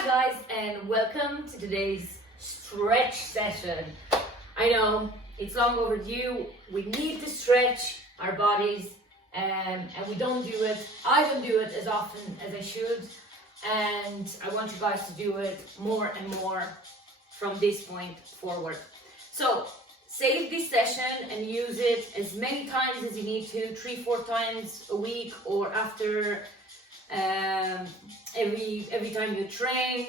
Hi guys, and welcome to today's stretch session. I know it's long overdue. We need to stretch our bodies, and we don't do it. I don't do it as often as I should, and I want you guys to do it more and more from this point forward. So save this session and use it as many times as you need to, 3-4 times a week, or after every time you train,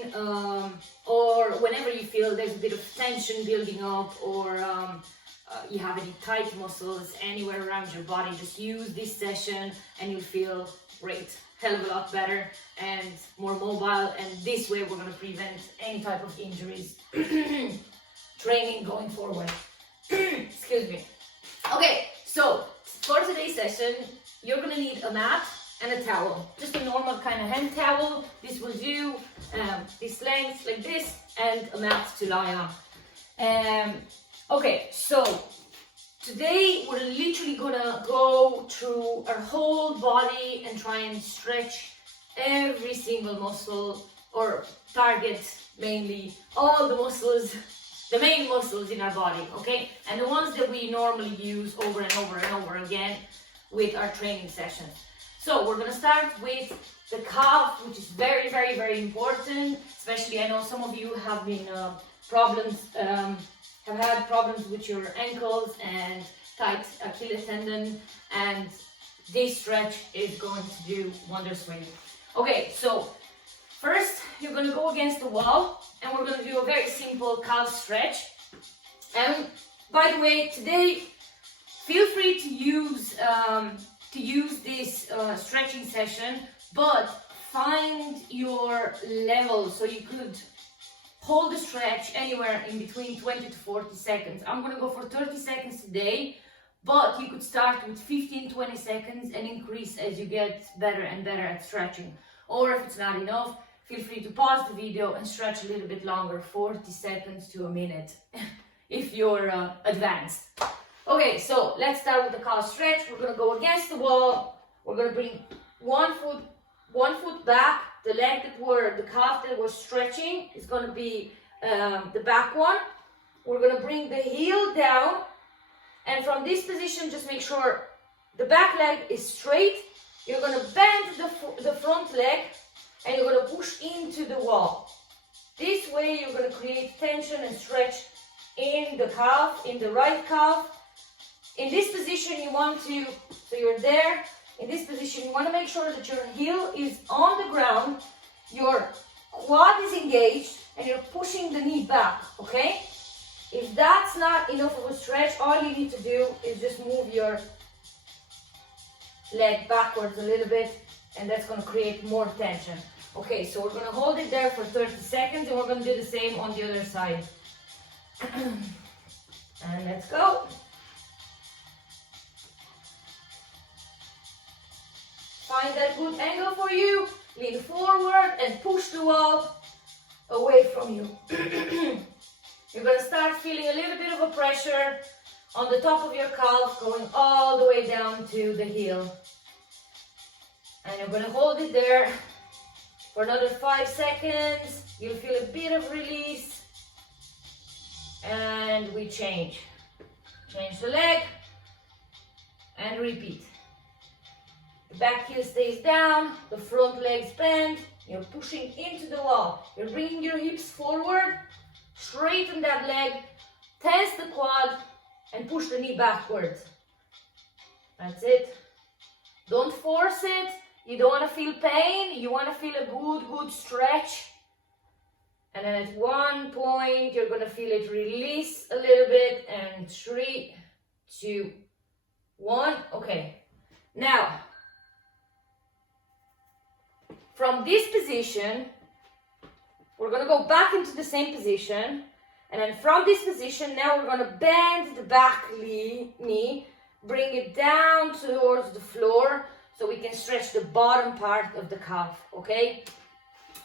or whenever you feel there's a bit of tension building up, or you have any tight muscles anywhere around your body. Just use this session and you'll feel great, hell of a lot better and more mobile, and this way we're going to prevent any type of injuries training going forward. Excuse me. Okay, so for today's session you're going to need a mat and a towel, just a normal kind of hand towel. This will do, this length like this, and a mat to lie on. Okay, so today we're literally gonna go through our whole body and try and stretch every single muscle, or target mainly all the muscles, the main muscles in our body, okay? And the ones that we normally use over and over and over again with our training sessions. So we're going to start with the calf, which is very, very, very important. Especially, I know some of you have been have had problems with your ankles and tight Achilles tendon, and this stretch is going to do wonders for you. Okay, so first you're going to go against the wall, and we're going to do a very simple calf stretch. And by the way, today feel free to use this stretching session, but find your level, so you could hold the stretch anywhere in between 20 to 40 seconds. I'm going to go for 30 seconds today, but you could start with 15-20 seconds and increase as you get better and better at stretching. Or if it's not enough, feel free to pause the video and stretch a little bit longer, 40 seconds to a minute, if you're advanced. Okay, so let's start with the calf stretch. We're going to go against the wall. We're going to bring one foot back. The leg the calf that we're stretching is going to be the back one. We're going to bring the heel down, and from this position, just make sure the back leg is straight. You're going to bend the front leg, and you're going to push into the wall. This way, you're going to create tension and stretch in the calf, in the right calf. In this position, you want to, so you're there, in this position, you want to make sure that your heel is on the ground, your quad is engaged, and you're pushing the knee back, okay? If that's not enough of a stretch, all you need to do is just move your leg backwards a little bit, and that's going to create more tension. Okay, so we're going to hold it there for 30 seconds, and we're going to do the same on the other side. And let's go. Find that good angle for you, lean forward and push the wall away from you. You're going to start feeling a little bit of a pressure on the top of your calf, going all the way down to the heel. And you're going to hold it there for another 5 seconds. You'll feel a bit of release. And we change. Change the leg and repeat. The back heel stays down, the front legs bend, you're pushing into the wall. You're bringing your hips forward, straighten that leg, tense the quad, and push the knee backwards. That's it. Don't force it. You don't want to feel pain. You want to feel a good stretch. And then at one point, you're going to feel it release a little bit, and 3, 2, 1. Okay. Now, from this position, we're going to go back into the same position, and then from this position, now we're going to bend the back knee, bring it down towards the floor, so we can stretch the bottom part of the calf, okay?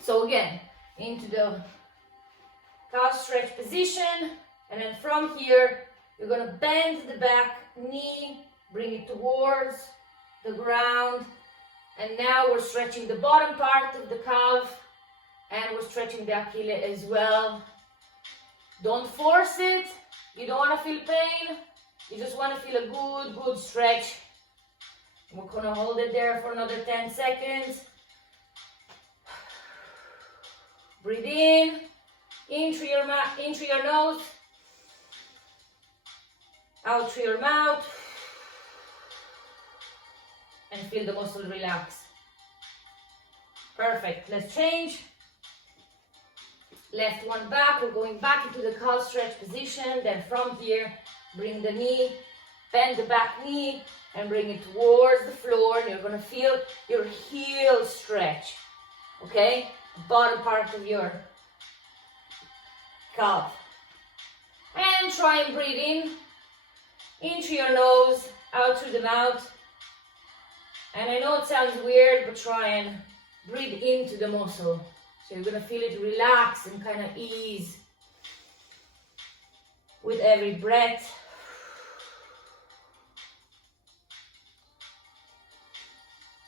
So again, into the calf stretch position, and then from here, you're going to bend the back knee, bring it towards the ground, and now we're stretching the bottom part of the calf, and we're stretching the Achilles as well. Don't force it. You don't want to feel pain. You just want to feel a good stretch. We're going to hold it there for another 10 seconds. Breathe in through your nose, out through your mouth, and feel the muscle relax. Perfect. Let's change. Left one back. We're going back into the calf stretch position. Then from here, bring the knee, bend the back knee, and bring it towards the floor. And you're going to feel your heel stretch. Okay? Bottom part of your calf. And try and breathe in through your nose, out through the mouth. And I know it sounds weird, but try and breathe into the muscle. So you're going to feel it relax and kind of ease with every breath.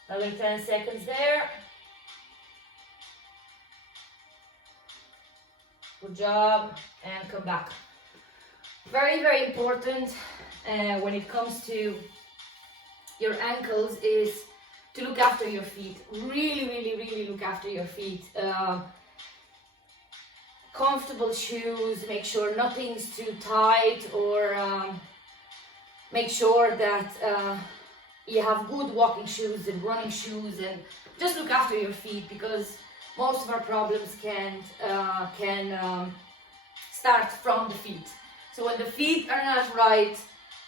Another 10 seconds there. Good job, and come back. Very, very important when it comes to your ankles is to look after your feet. Really, really, really look after your feet. Comfortable shoes, make sure nothing's too tight, or make sure that you have good walking shoes and running shoes, and just look after your feet, because most of our problems can start from the feet. So when the feet are not right,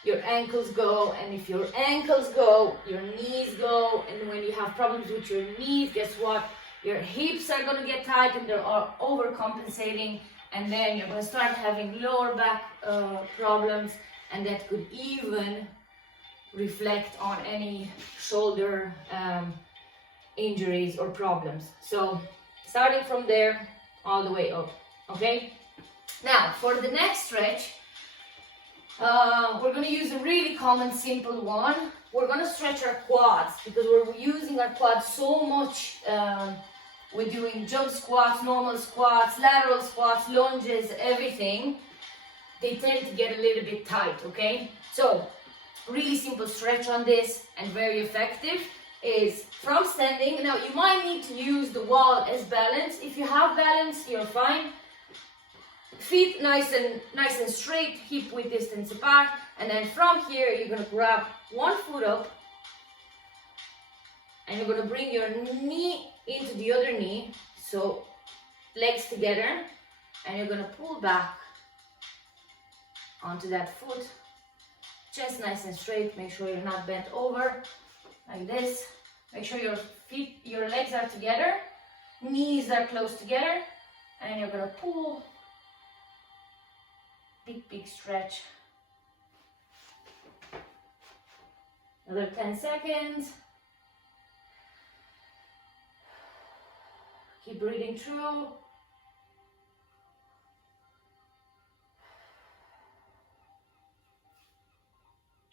your ankles go, and if your ankles go, your knees go, and when you have problems with your knees, guess what? Your hips are going to get tight and they're overcompensating, and then you're going to start having lower back problems, and that could even reflect on any shoulder injuries or problems. So starting from there all the way up. Okay, now for the next stretch, we're going to use a really common, simple one. We're going to stretch our quads, because we're using our quads so much. We're doing jump squats, normal squats, lateral squats, lunges, everything. They tend to get a little bit tight, okay? So, really simple stretch on this, and very effective, is from standing. Now, you might need to use the wall as balance. If you have balance, you're fine. Feet nice and straight, hip width distance apart, and then from here you're going to grab one foot up, and you're going to bring your knee into the other knee, so legs together, and you're going to pull back onto that foot, chest nice and straight. Make sure you're not bent over like this. Make sure your legs are together, knees are close together, and you're going to pull. Big stretch. Another 10 seconds. Keep breathing through.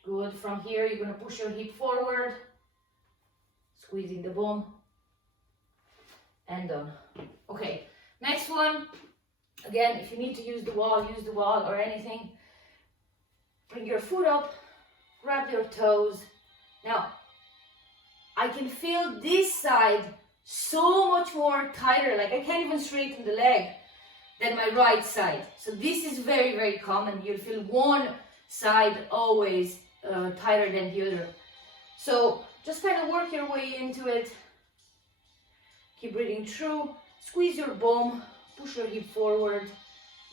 Good. From here, you're going to push your hip forward, squeezing the bum, and done. Okay, next one. Again, if you need to use the wall or anything. Bring your foot up, grab your toes. Now, I can feel this side so much more tighter, like I can't even straighten the leg, than my right side. So this is very, very common. You'll feel one side always tighter than the other. So just kind of work your way into it. Keep breathing through. Squeeze your bum. Push your hip forward,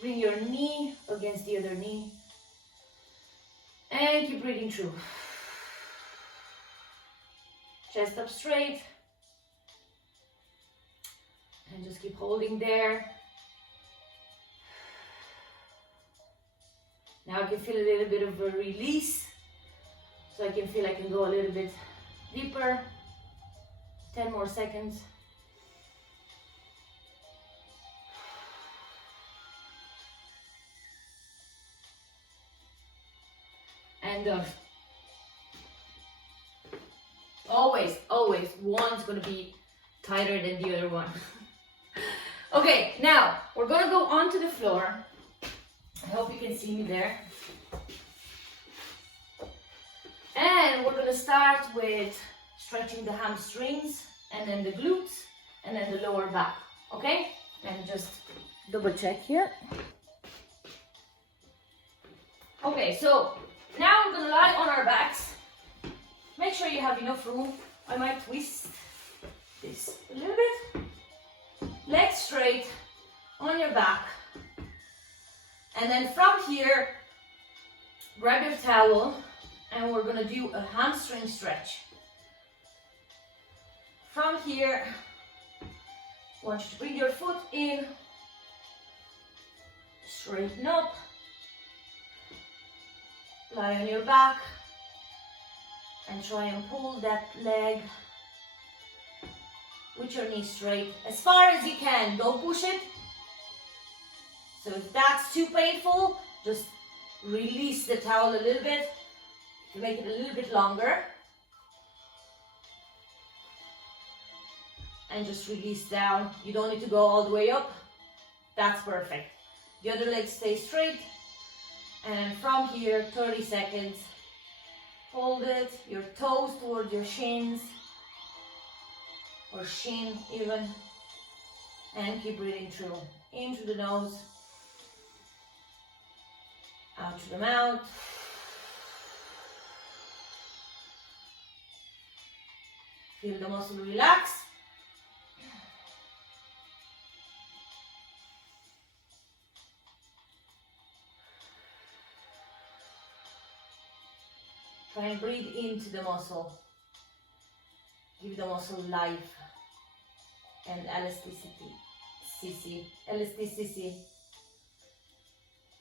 bring your knee against the other knee, and keep breathing through. Chest up straight, and just keep holding there. Now I can feel a little bit of a release, so I can feel I can go a little bit deeper. 10 more seconds. And always one's going to be tighter than the other one. Okay, now we're gonna go onto the floor. I hope you can see me there. And we're gonna start with stretching the hamstrings and then the glutes and then the lower back, okay? And just double check here. Okay, so now we're gonna lie on our backs. Make sure you have enough room. I might twist this a little bit. Legs straight on your back. And then from here, grab your towel and we're gonna do a hamstring stretch. From here, I want you to bring your foot in, straighten up, lie on your back, and try and pull that leg with your knee straight as far as you can. Don't push it. So if that's too painful, just release the towel a little bit to make it a little bit longer. And just release down. You don't need to go all the way up. That's perfect. The other leg stays straight. And from here, 30 seconds. Hold it, your toes towards your shins, or shin even. And keep breathing through. In through the nose, out through the mouth. Feel the muscle relax. Try and breathe into the muscle. Give the muscle life and elasticity. Elasticity.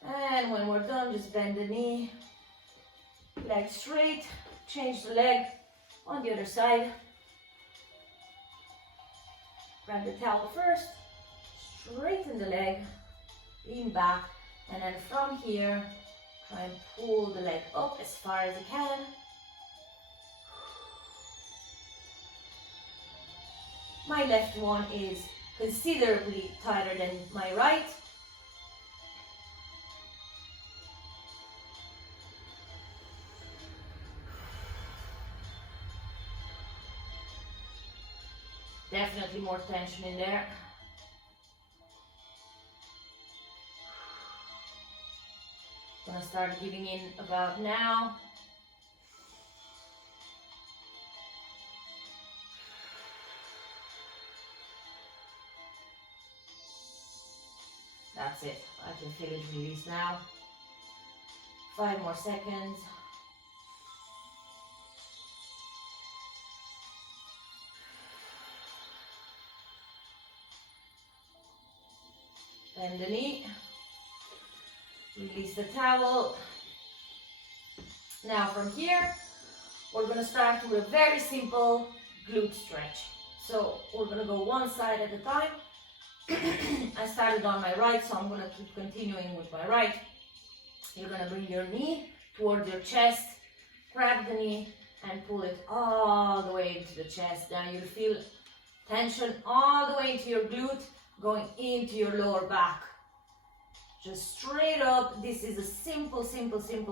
And when we're done, just bend the knee, leg straight, change the leg on the other side. Grab the towel first, straighten the leg, lean back, and then from here, try and pull the leg up as far as you can. My left one is considerably tighter than my right. Definitely more tension in there. Gonna start giving in about now. That's it. I can feel it release now. 5 more seconds. Bend the knee. Release the towel. Now from here, we're going to start with a very simple glute stretch. So we're going to go one side at a time. I started on my right, so I'm going to keep continuing with my right. You're going to bring your knee towards your chest, grab the knee and pull it all the way into the chest. Now you'll feel tension all the way into your glute, going into your lower back. Just straight up. This is a simple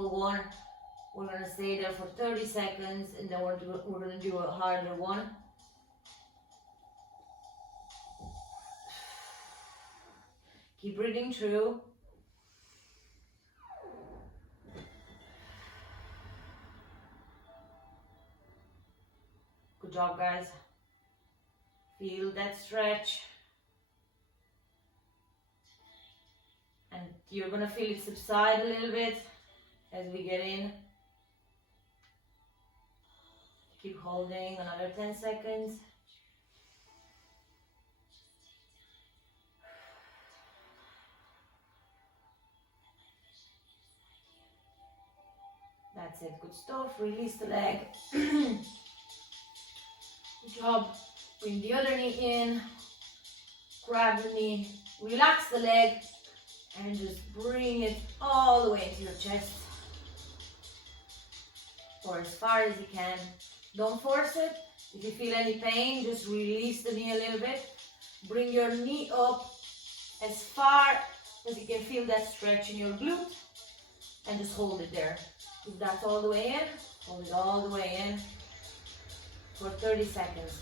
one. We're going to stay there for 30 seconds and then we're going to do a harder one. Keep breathing through. Good job, guys. Feel that stretch. And you're going to feel it subside a little bit as we get in. Keep holding another 10 seconds. That's it, good stuff. Release the leg. Good job. Bring the other knee in. Grab the knee. Relax the leg. And just bring it all the way into your chest. Or as far as you can. Don't force it. If you feel any pain, just release the knee a little bit. Bring your knee up as far as you can feel that stretch in your glute, and just hold it there. If that's all the way in, hold it all the way in for 30 seconds.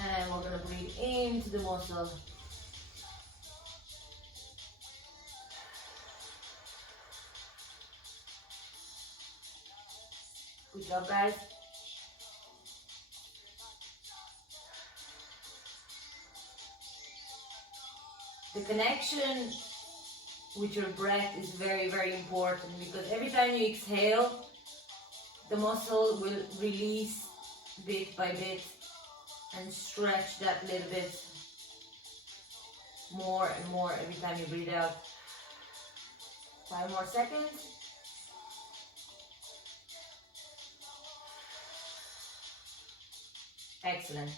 And we're gonna breathe into the muscle. Good job, guys. The connection with your breath is very, very important, because every time you exhale, the muscle will release bit by bit and stretch that little bit more and more every time you breathe out. 5 more seconds. Excellent.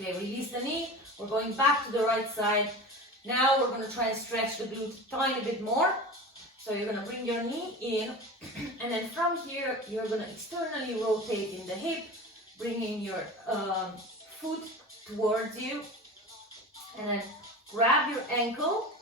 Okay, release the knee. We're going back to the right side. Now we're going to try and stretch the glute a tiny bit more. So you're going to bring your knee in, and then from here you're going to externally rotate in the hip, bringing your foot towards you, and then grab your ankle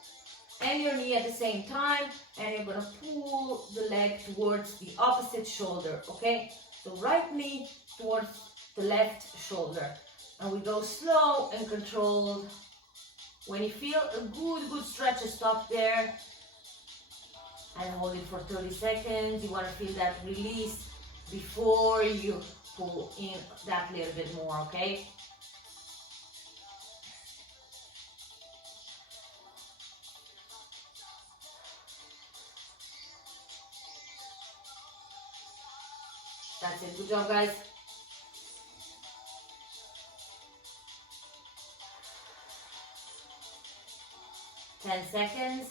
and your knee at the same time, and you're going to pull the leg towards the opposite shoulder, okay? So right knee towards the left shoulder, and we go slow and controlled. When you feel a good stretch, stop there and hold it for 30 seconds. You want to feel that release before you pull in that little bit more, okay? That's it. Good job, guys. Ten seconds.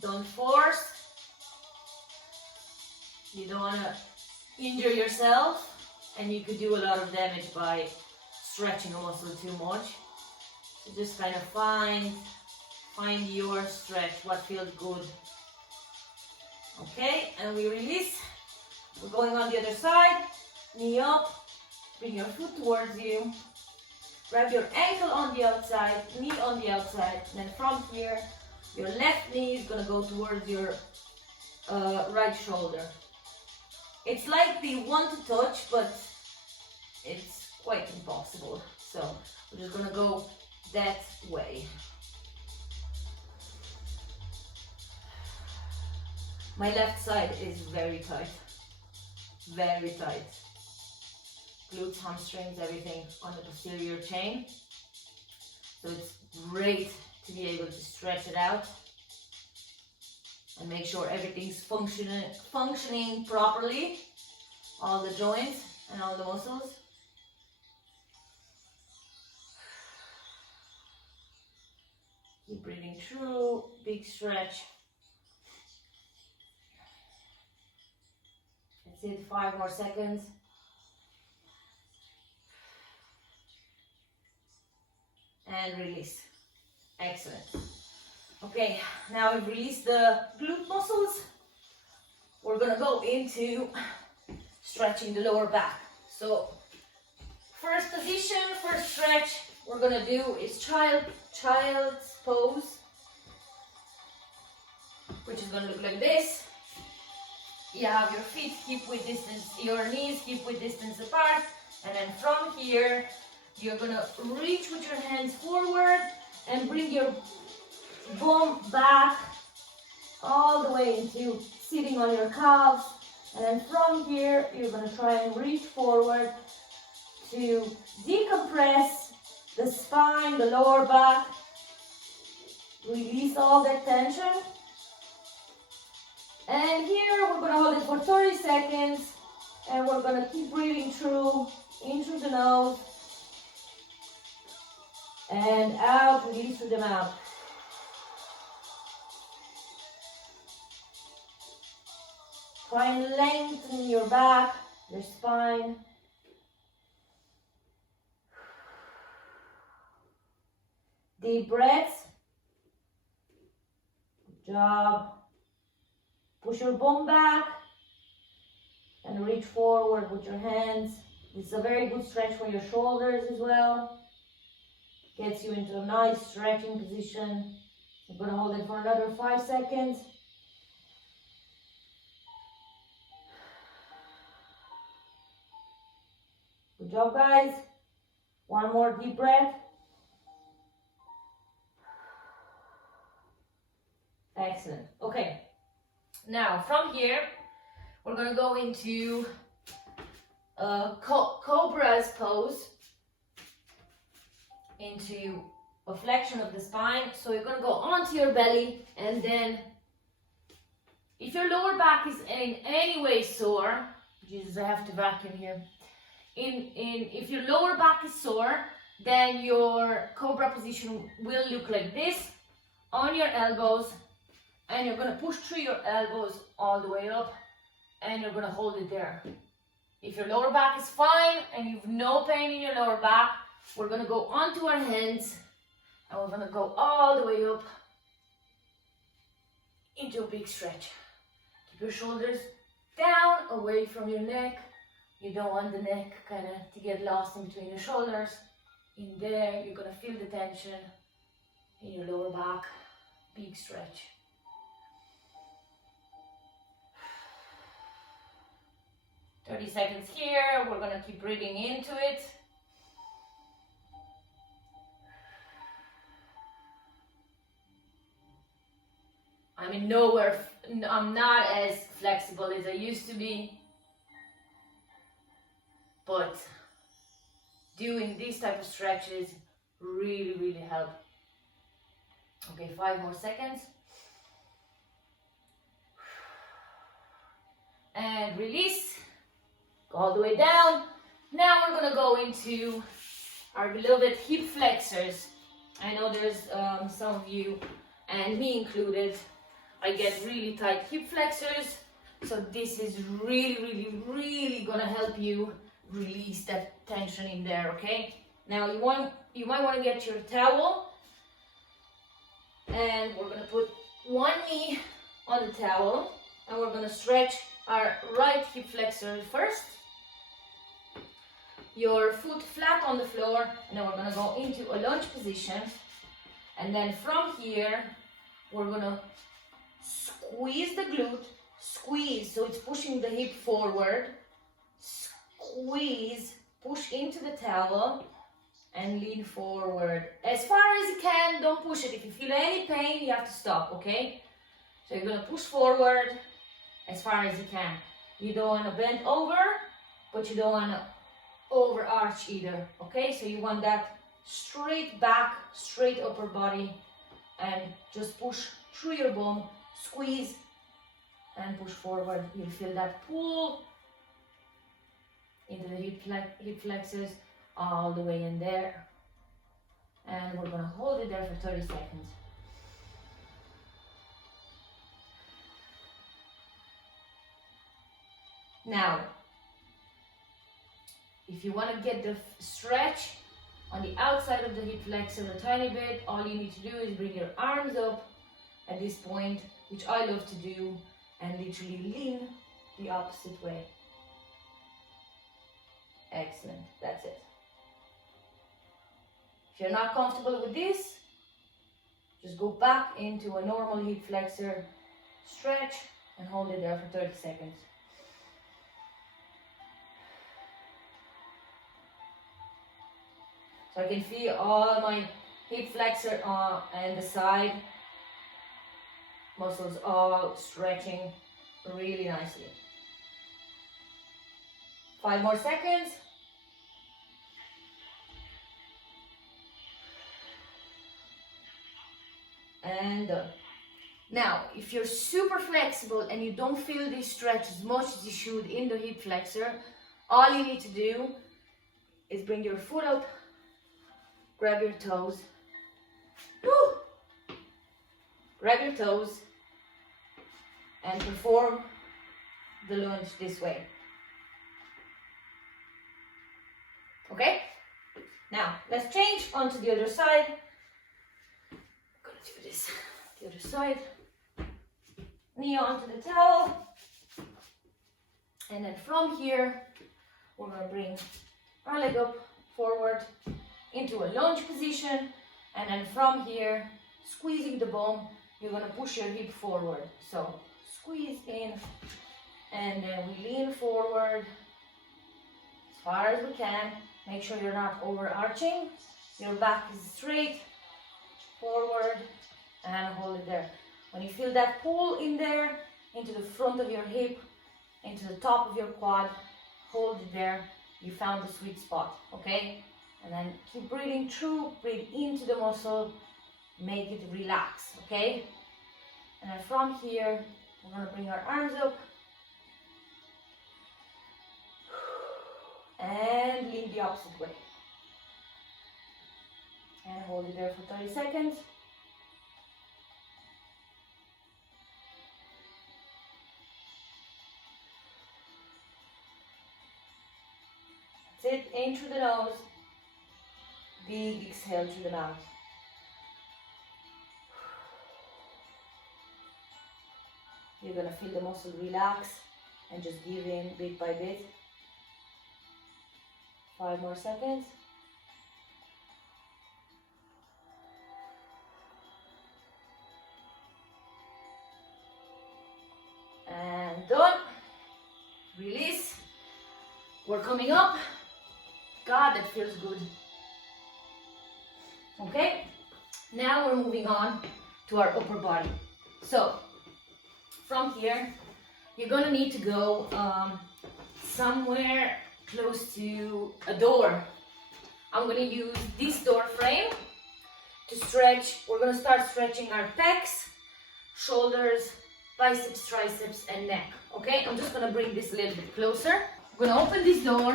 Don't force. You don't want to injure yourself, and you could do a lot of damage by stretching a muscle too much. So just kind of find your stretch, what feels good. Okay, and we release. We're going on the other side. Knee up, bring your foot towards you. Grab your ankle on the outside, knee on the outside. And then from here, your left knee is going to go towards your right shoulder. It's like they want to touch, but it's quite impossible. So we're just going to go that way. My left side is very tight. Very tight. Glutes, hamstrings, everything on the posterior chain. So it's great to be able to stretch it out and make sure everything's functioning properly. All the joints and all the muscles. Keep breathing through, big stretch. That's it, 5 more seconds. And release. Excellent. Okay, now we've released the glute muscles. We're gonna go into stretching the lower back. So, first position, first stretch we're gonna do is child's pose, which is gonna look like this. You have your feet hip width distance, your knees hip width distance apart, and then from here, you're gonna reach with your hands forward and bring your bum back all the way into sitting on your calves. And then from here, you're gonna try and reach forward to decompress the spine, the lower back. Release all that tension. And here we're gonna hold it for 30 seconds, and we're gonna keep breathing through, in through the nose, and out, release through the mouth. Try and lengthen your back, your spine. Deep breaths. Good job. Push your bum back and reach forward with your hands. This is a very good stretch for your shoulders as well. Gets you into a nice stretching position. I'm going to hold it for another 5 seconds. Good job, guys. One more deep breath. Excellent. Okay. Now, from here, we're going to go into Cobra's pose, into a flexion of the spine. So you're going to go onto your belly, and then if your lower back is in any way sore, Jesus, I have to vacuum here. If your lower back is sore, then your Cobra position will look like this, on your elbows, and you're going to push through your elbows all the way up, and you're going to hold it there. If your lower back is fine and you've no pain in your lower back, we're going to go onto our hands, and we're going to go all the way up into a big stretch. Keep your shoulders down, away from your neck. You don't want the neck kind of to get lost in between your shoulders. In there, you're going to feel the tension in your lower back. Big stretch. "30 seconds here. We're going to keep breathing into it. I mean, I'm not as flexible as I used to be. But doing these type of stretches really, really help. Okay, 5 more seconds. And release. Go all the way down. Now we're going to go into our beloved hip flexors. I know there's some of you, and me included, I get really tight hip flexors. So this is really, really, really going to help you release that tension in there, okay? Now you might want to get your towel, and we're going to put one knee on the towel, and we're going to stretch our right hip flexor first. Your foot flat on the floor, and then we're going to go into a lunge position, and then from here we're going to squeeze the glute, squeeze, so it's pushing the hip forward. Squeeze, push into the towel, and lean forward as far as you can. Don't push it. If you feel any pain, you have to stop, okay? So you're going to push forward as far as you can. You don't want to bend over, but you don't want to overarch either, okay? So you want that straight back, straight upper body, and just push through your bum, squeeze, and push forward. You'll feel that pull into the hip flexors all the way in there, and we're going to hold it there for 30 seconds. Now, if you want to get the stretch on the outside of the hip flexor a tiny bit, all you need to do is bring your arms up at this point, which I love to do, and literally lean the opposite way. Excellent, that's it. If you're not comfortable with this, just go back into a normal hip flexor stretch and hold it there for 30 seconds. So I can feel all my hip flexor and the side muscles all stretching really nicely. 5 more seconds. And done. Now, if you're super flexible and you don't feel this stretch as much as you should in the hip flexor, all you need to do is bring your foot up, grab your toes, grab your toes, and perform the lunge this way. Okay? Now, let's change onto the other side. I'm gonna do this, the other side. knee onto the towel. And then from here, we're going to bring our leg up forward into a lunge position. And then from here, squeezing the bum, you're going to push your hip forward. So squeeze in, and then we lean forward as far as we can. Make sure you're not overarching. Your back is straight, forward, and hold it there. When you feel that pull in there, into the front of your hip, into the top of your quad, hold it there. You found the sweet spot, okay? And then keep breathing through, breathe into the muscle, make it relax, okay? And then from here, we're gonna bring our arms up and lean the opposite way. And hold it there for 30 seconds. That's it, in through the nose, big exhale through the mouth. You're gonna feel the muscle relax and just give in bit by bit. 5 more seconds. And done. Release. We're coming up. God, that feels good. Okay, now we're moving on to our upper body. So, from here, you're gonna need to go somewhere close to a door. I'm gonna use this door frame to stretch. We're gonna start stretching our pecs, shoulders, biceps, triceps, and neck. Okay, I'm just gonna bring this a little bit closer. I'm gonna open this door,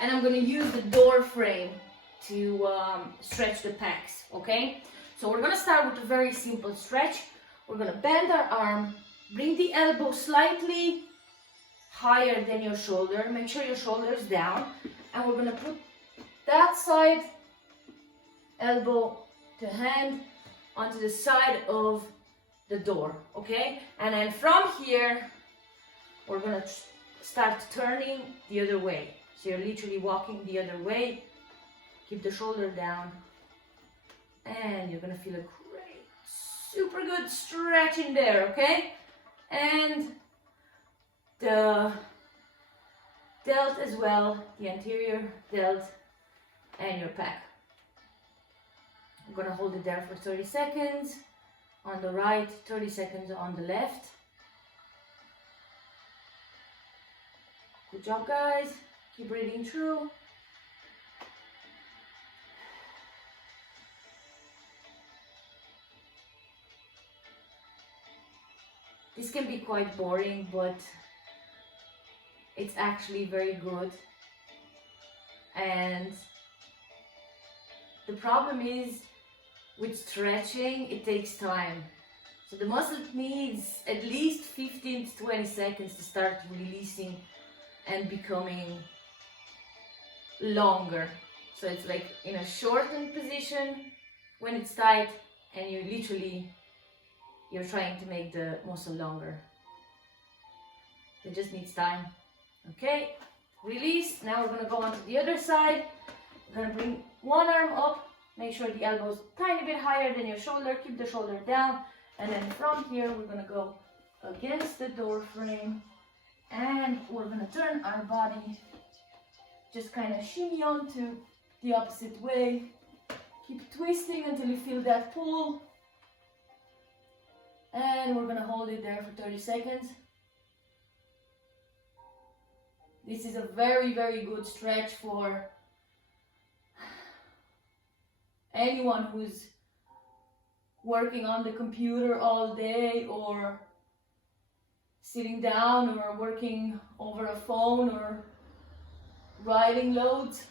and I'm gonna use the door frame to stretch the pecs, okay? So we're gonna start with a very simple stretch. We're gonna bend our arm, bring the elbow slightly higher than your shoulder. Make sure your shoulder is down. And we're gonna put that side, elbow to hand, onto the side of the door, okay? And then from here, we're gonna start turning the other way. So you're literally walking the other way. Keep the shoulder down. And you're gonna feel a great, super good stretch in there, okay? And the delt as well, the anterior delt and your pec. I'm gonna hold it there for 30 seconds on the right, 30 seconds on the left. Good job, guys. Keep breathing through. This can be quite boring, but it's actually very good. And the problem is with stretching, it takes time. So the muscle needs at least 15 to 20 seconds to start releasing and becoming longer. So it's like in a shortened position when it's tight, and you're trying to make the muscle longer. It just needs time. Okay, release. Now we're gonna go on to the other side. We're gonna bring one arm up. Make sure the elbow's a tiny bit higher than your shoulder. Keep the shoulder down. And then from here, we're gonna go against the door frame. And we're gonna turn our body. Just kind of shimmy onto the opposite way. Keep twisting until you feel that pull. And we're gonna hold it there for 30 seconds. This is a very, very good stretch for anyone who's working on the computer all day, or sitting down, or working over a phone, or riding loads.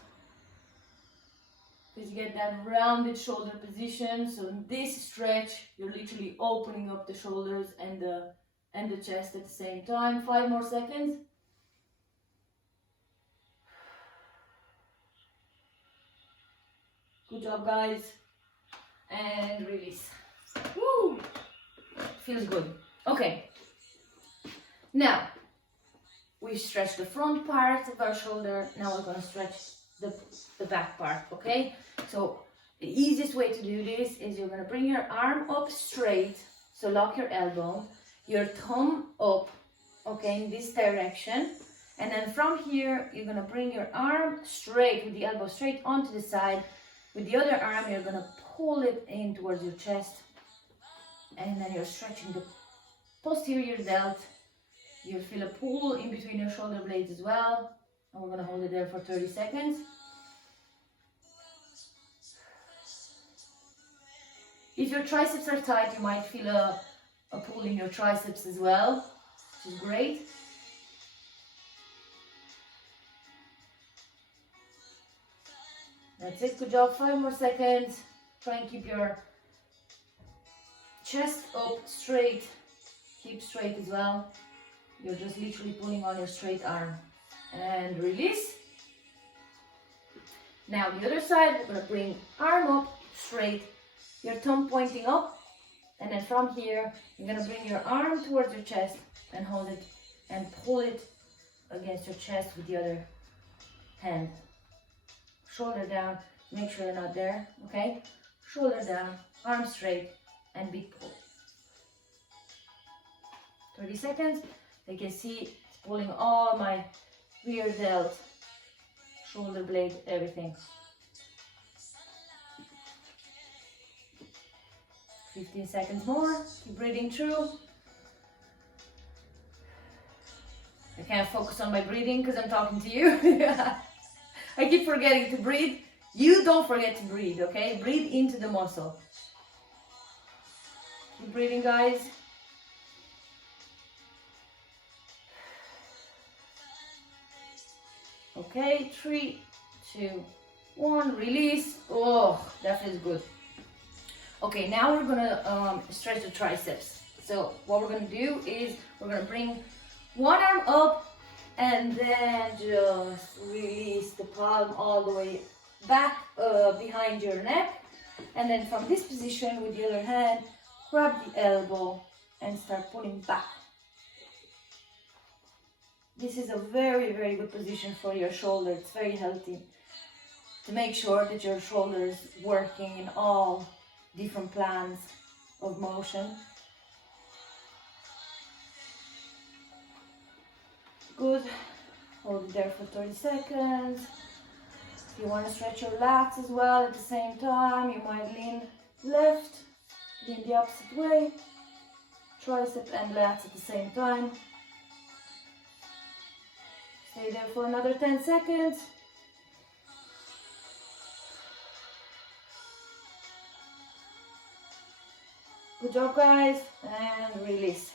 Because you get that rounded shoulder position. So in this stretch, you're literally opening up the shoulders and the chest at the same time. 5 more seconds. Good job, guys. And release. Woo! Feels good. Okay, Now, we stretch the front part of our shoulder. Now we're going to stretch the back part, okay? So the easiest way to do this is you're going to bring your arm up straight. So lock your elbow, your thumb up, okay, in this direction. And then from here, you're going to bring your arm straight with the elbow straight onto the side. With the other arm, you're going to pull it in towards your chest. And then you're stretching the posterior delt. You feel a pull in between your shoulder blades as well. And we're going to hold it there for 30 seconds. If your triceps are tight, you might feel a pull in your triceps as well, which is great. That's it, good job, 5 more seconds. Try and keep your chest up straight, keep straight as well. You're just literally pulling on your straight arm. And release. Now the other side, we're gonna bring arm up straight, your thumb pointing up. And then from here, you're gonna bring your arm towards your chest and hold it and pull it against your chest with the other hand. Shoulder down, make sure they're not there, okay? Shoulder down, arm straight, and big pull. 30 seconds. You can see it's pulling all my rear delt, shoulder blade, everything. 15 seconds more. Keep breathing through. I can't focus on my breathing because I'm talking to you. I keep forgetting to breathe. You don't forget to breathe, okay? Breathe into the muscle. Keep breathing, guys. Okay, 3, 2, 1, release. Oh, that feels good. Okay, now we're gonna stretch the triceps. So what we're gonna do is we're gonna bring one arm up and then just release the palm all the way back behind your neck. And then from this position with the other hand, grab the elbow and start pulling back. This is a very, very good position for your shoulder. It's very healthy to make sure that your shoulder is working in all different plans of motion. Good. Hold it there for 30 seconds. If you want to stretch your lats as well at the same time, you might lean left, lean the opposite way, tricep and lats at the same time. Stay there for another 10 seconds. Good job, guys, and release.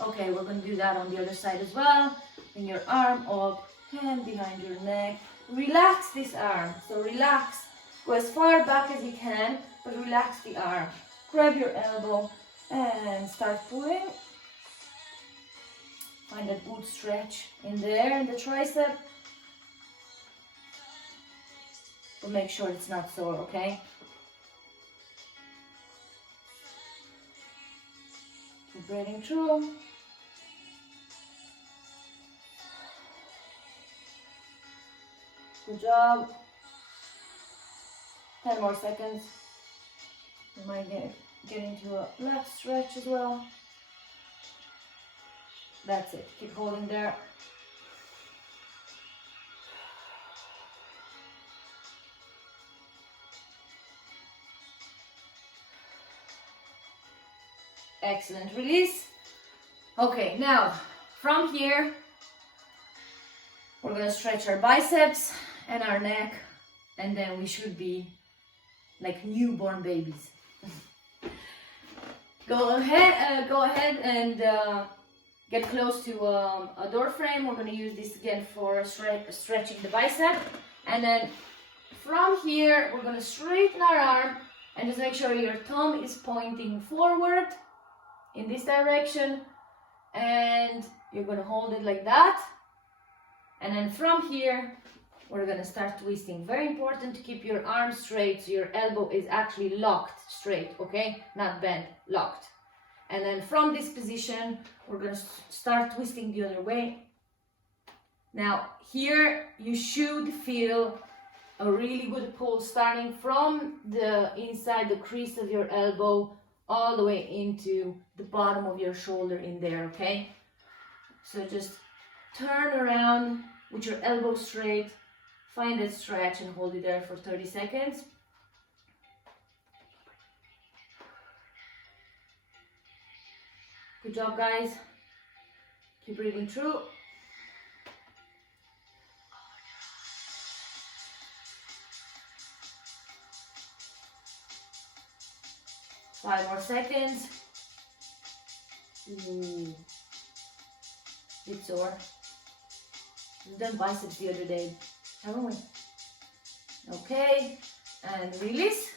Okay, we're going to do that on the other side as well. Bring your arm up, hand behind your neck. Relax this arm. So relax. Go as far back as you can, but relax the arm. Grab your elbow and start pulling. Find that good stretch in there in the tricep. But make sure it's not sore, okay? Keep breathing through. Good job. 10 more seconds. You might get into a left stretch as well. That's it. Keep holding there. Excellent. Release. Okay, now from here, we're going to stretch our biceps and our neck, and then we should be like newborn babies. Go ahead and get close to a door frame. We're going to use this again for stretching the bicep. And then from here, we're going to straighten our arm and just make sure your thumb is pointing forward in this direction. And you're going to hold it like that. And then from here, we're going to start twisting. Very important to keep your arm straight so your elbow is actually locked straight, okay? Not bent, locked. And then from this position, we're going to start twisting the other way. Now, here you should feel a really good pull starting from the inside the crease of your elbow all the way into the bottom of your shoulder in there, okay? So just turn around with your elbow straight, find that stretch and hold it there for 30 seconds. Good job, guys. Keep breathing through. Five more seconds. Ooh. Bit sore. We've done biceps the other day, haven't we? Okay, and release.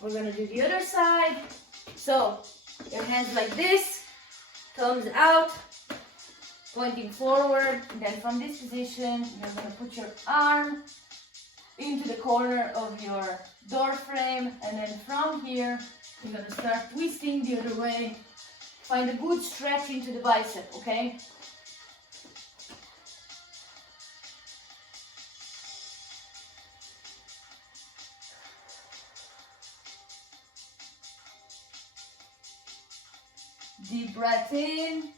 We're gonna do the other side. So, your hands like this, thumbs out, pointing forward. And then from this position, you're gonna put your arm into the corner of your door frame. And then from here, you're gonna start twisting the other way. Find a good stretch into the bicep, okay? Deep breath in.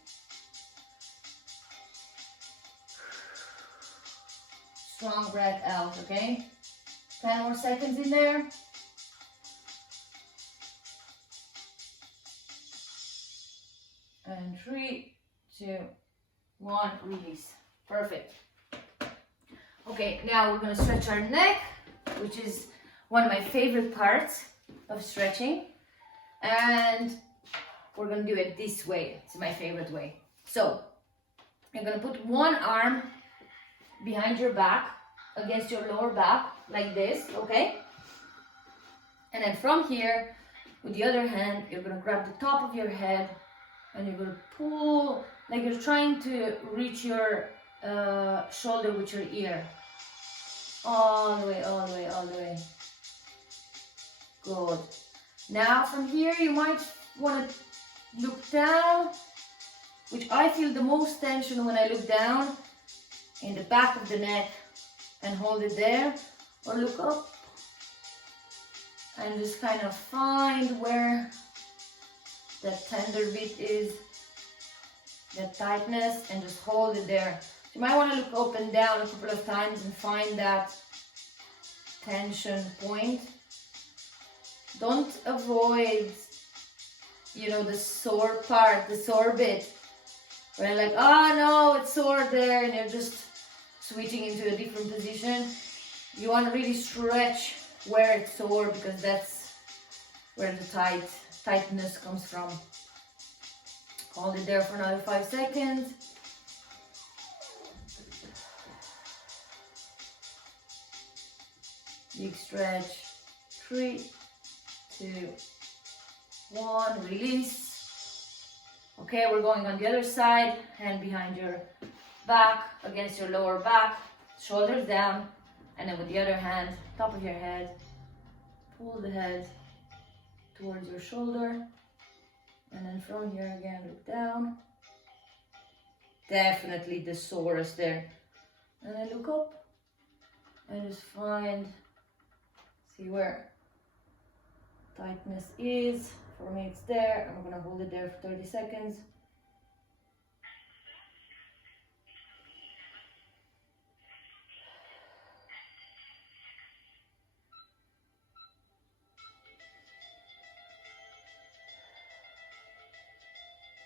Strong breath out, okay? 10 more seconds in there. And 3, 2, 1, release. Perfect. Okay, now we're gonna stretch our neck, which is one of my favorite parts of stretching. And we're gonna do it this way. It's my favorite way. So, you're gonna put one arm behind your back, against your lower back, like this, okay? And then from here, with the other hand, you're gonna grab the top of your head and you're gonna pull, like you're trying to reach your shoulder with your ear. All the way, all the way, all the way. Good. Now from here, you might wanna look down, which I feel the most tension when I look down in the back of the neck and hold it there, or look up and just kind of find where that tender bit is, that tightness, and just hold it there. You might want to look up and down a couple of times and find that tension point. Don't avoid, you know, the sore part, the sore bit, where you're like, oh no, it's sore there, and you're just switching into a different position. You want to really stretch where it's sore, because that's where the tightness comes from. Hold it there for another 5 seconds. Big stretch. 3, 2, 1, release. Okay, we're going on the other side. Hand behind your back, against your lower back, shoulders down, and then with the other hand, top of your head, pull the head towards your shoulder, and then from here again, look down. Definitely the sorest there. And then look up and just find, see where tightness is. For me it's there. I'm gonna hold it there for 30 seconds.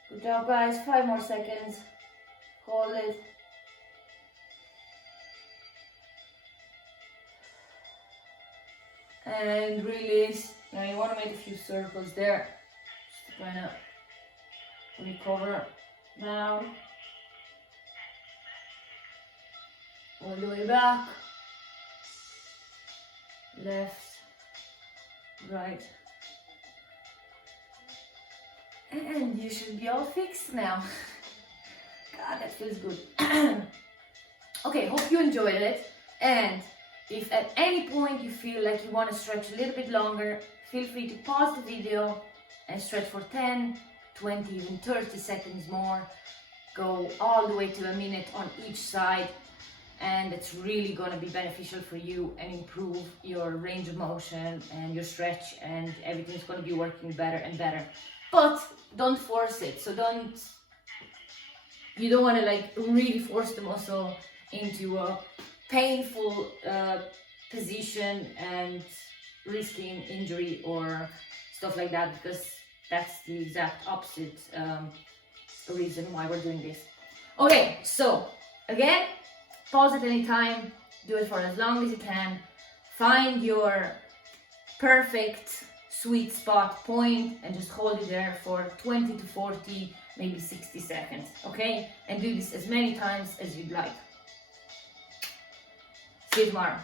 Good job, guys. 5 more seconds. Hold it. And release. Now you want to make a few circles there, just to kind of recover down, all the way back, left, right, and you should be all fixed now. God, that feels good. Okay, hope you enjoyed it, and if at any point you feel like you want to stretch a little bit longer, feel free to pause the video and stretch for 10, 20, even 30 seconds more. Go all the way to a minute on each side, and it's really going to be beneficial for you and improve your range of motion and your stretch, and everything's going to be working better and better. But don't force it. So you don't want to like really force the muscle into a painful position and risking injury or stuff like that, because that's the exact opposite reason why we're doing this. Okay, so again, pause at any time, do it for as long as you can, find your perfect sweet spot point and just hold it there for 20 to 40, maybe 60 seconds, okay? And do this as many times as you'd like. See you tomorrow.